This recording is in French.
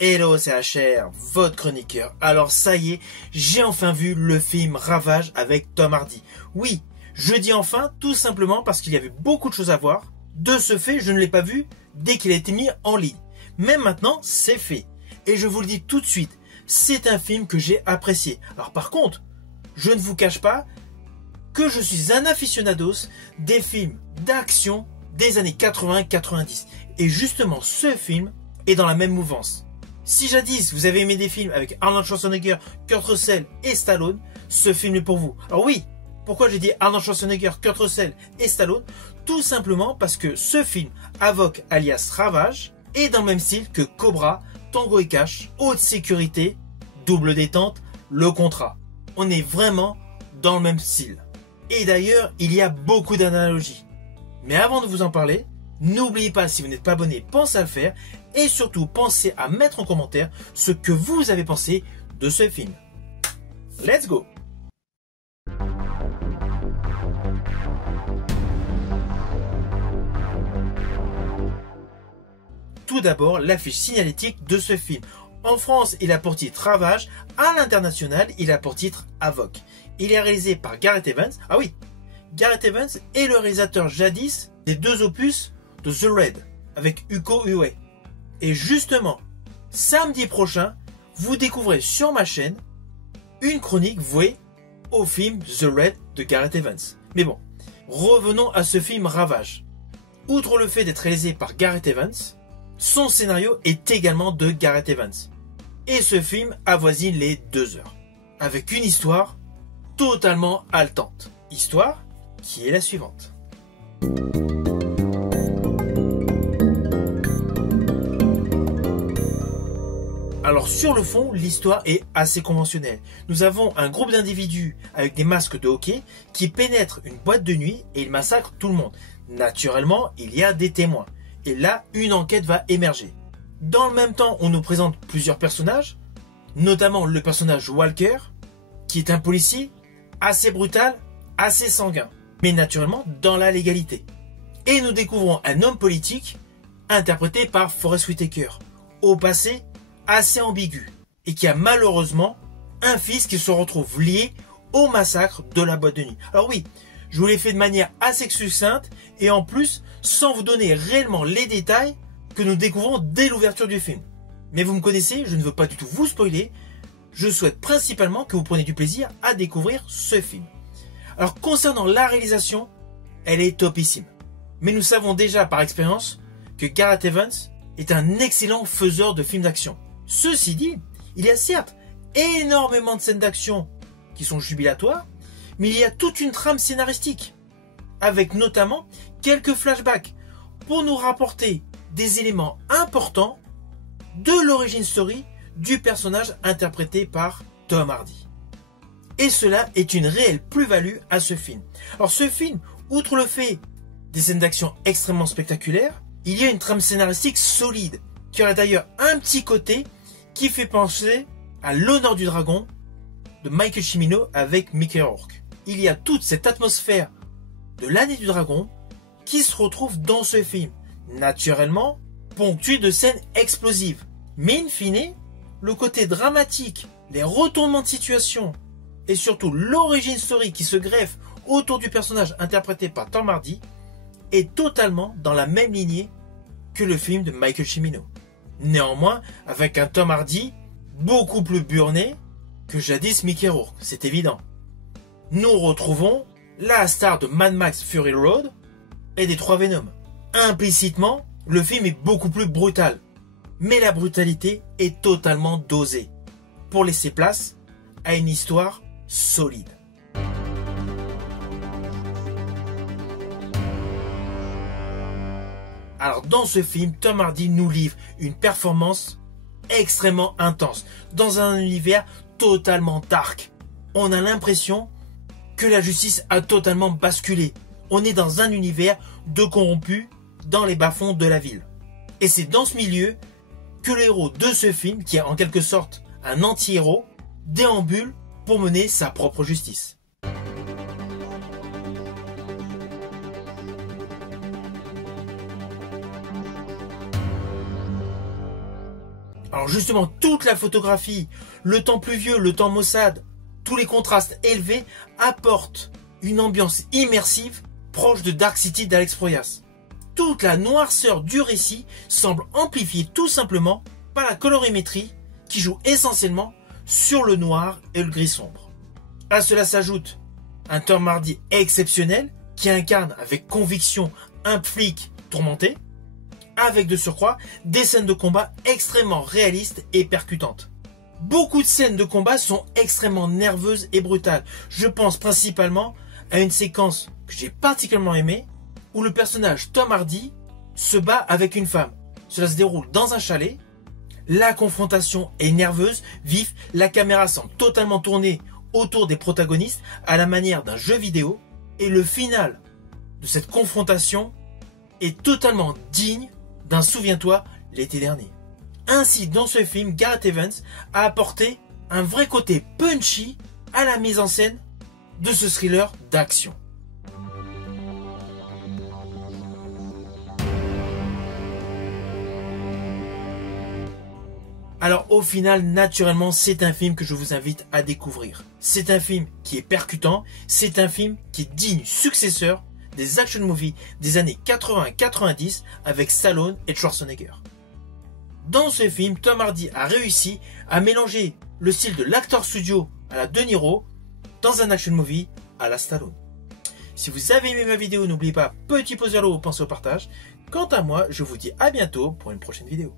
Hello, c'est HR, votre chroniqueur. Alors ça y est, j'ai enfin vu le film Ravage avec Tom Hardy. Oui, je dis enfin tout simplement parce qu'il y avait beaucoup de choses à voir. De ce fait, je ne l'ai pas vu dès qu'il a été mis en ligne. Mais maintenant, c'est fait. Et je vous le dis tout de suite, c'est un film que j'ai apprécié. Alors par contre, je ne vous cache pas que je suis un aficionados des films d'action des années 80-90. Et justement, ce film est dans la même mouvance. Si jadis vous avez aimé des films avec Arnold Schwarzenegger, Kurt Russell et Stallone, ce film est pour vous. Alors oui, pourquoi j'ai dit Arnold Schwarzenegger, Kurt Russell et Stallone? Tout simplement parce que ce film, Avoc alias Ravage, est dans le même style que Cobra, Tango et Cash, Haute Sécurité, Double Détente, Le Contrat. On est vraiment dans le même style. Et d'ailleurs, il y a beaucoup d'analogies. Mais avant de vous en parler, n'oubliez pas, si vous n'êtes pas abonné, pensez à le faire. Et surtout, pensez à mettre en commentaire ce que vous avez pensé de ce film. Let's go! Tout d'abord, l'affiche signalétique de ce film. En France, il a pour titre Ravage. À l'international, il a pour titre Avoc. Il est réalisé par Gareth Evans. Ah oui, Gareth Evans est le réalisateur jadis des deux opus de The Raid avec Iko Uwais. Et justement, samedi prochain, vous découvrez sur ma chaîne une chronique vouée au film The Raid de Gareth Evans. Mais bon, revenons à ce film Ravage. Outre le fait d'être réalisé par Gareth Evans, son scénario est également de Gareth Evans. Et ce film avoisine les 2 heures. Avec une histoire totalement haletante. Histoire qui est la suivante. Alors sur le fond, l'histoire est assez conventionnelle. Nous avons un groupe d'individus avec des masques de hockey qui pénètrent une boîte de nuit et ils massacrent tout le monde. Naturellement, il y a des témoins. Et là, une enquête va émerger. Dans le même temps, on nous présente plusieurs personnages, notamment le personnage Walker, qui est un policier assez brutal, assez sanguin, mais naturellement dans la légalité. Et nous découvrons un homme politique interprété par Forest Whitaker, au passé assez ambigu, et qui a malheureusement un fils qui se retrouve lié au massacre de la boîte de nuit. Alors oui, je vous l'ai fait de manière assez succincte, et en plus, sans vous donner réellement les détails que nous découvrons dès l'ouverture du film. Mais vous me connaissez, je ne veux pas du tout vous spoiler, je souhaite principalement que vous preniez du plaisir à découvrir ce film. Alors concernant la réalisation, elle est topissime. Mais nous savons déjà par expérience que Gareth Evans est un excellent faiseur de films d'action. Ceci dit, il y a certes énormément de scènes d'action qui sont jubilatoires, mais il y a toute une trame scénaristique, avec notamment quelques flashbacks pour nous rapporter des éléments importants de l'origine story du personnage interprété par Tom Hardy. Et cela est une réelle plus-value à ce film. Alors ce film, outre le fait des scènes d'action extrêmement spectaculaires, il y a une trame scénaristique solide, qui aurait d'ailleurs un petit côté qui fait penser à L'Honneur du Dragon de Michael Cimino avec Mickey Rourke. Il y a toute cette atmosphère de l'année du dragon qui se retrouve dans ce film, naturellement ponctué de scènes explosives. Mais in fine, le côté dramatique, les retournements de situation et surtout l'origine story qui se greffe autour du personnage interprété par Tom Hardy est totalement dans la même lignée que le film de Michael Cimino. Néanmoins, avec un Tom Hardy beaucoup plus burné que jadis Mickey Rourke, c'est évident. Nous retrouvons la star de Mad Max Fury Road et des 3 Venom. Implicitement, le film est beaucoup plus brutal, mais la brutalité est totalement dosée pour laisser place à une histoire solide. Alors dans ce film, Tom Hardy nous livre une performance extrêmement intense dans un univers totalement dark. On a l'impression que la justice a totalement basculé. On est dans un univers de corrompus dans les bas-fonds de la ville. Et c'est dans ce milieu que le héros de ce film, qui est en quelque sorte un anti-héros, déambule pour mener sa propre justice. Alors justement, toute la photographie, le temps pluvieux, le temps maussade, tous les contrastes élevés apportent une ambiance immersive proche de Dark City d'Alex Proyas. Toute la noirceur du récit semble amplifiée tout simplement par la colorimétrie qui joue essentiellement sur le noir et le gris sombre. À cela s'ajoute un Tom Hardy exceptionnel qui incarne avec conviction un flic tourmenté, avec de surcroît des scènes de combat extrêmement réalistes et percutantes. Beaucoup de scènes de combat sont extrêmement nerveuses et brutales. Je pense principalement à une séquence que j'ai particulièrement aimée, où le personnage Tom Hardy se bat avec une femme. Cela se déroule dans un chalet, la confrontation est nerveuse, vive, la caméra semble totalement tournée autour des protagonistes à la manière d'un jeu vidéo, et le final de cette confrontation est totalement digne d'un Souviens-toi l'été dernier. Ainsi, dans ce film, Gareth Evans a apporté un vrai côté punchy à la mise en scène de ce thriller d'action. Alors au final, naturellement, c'est un film que je vous invite à découvrir. C'est un film qui est percutant, c'est un film qui est digne successeur des action movies des années 80-90 avec Stallone et Schwarzenegger. Dans ce film, Tom Hardy a réussi à mélanger le style de l'acteur studio à la De Niro dans un action movie à la Stallone. Si vous avez aimé ma vidéo, n'oubliez pas, petit pouce vers le haut, pensez au partage. Quant à moi, je vous dis à bientôt pour une prochaine vidéo.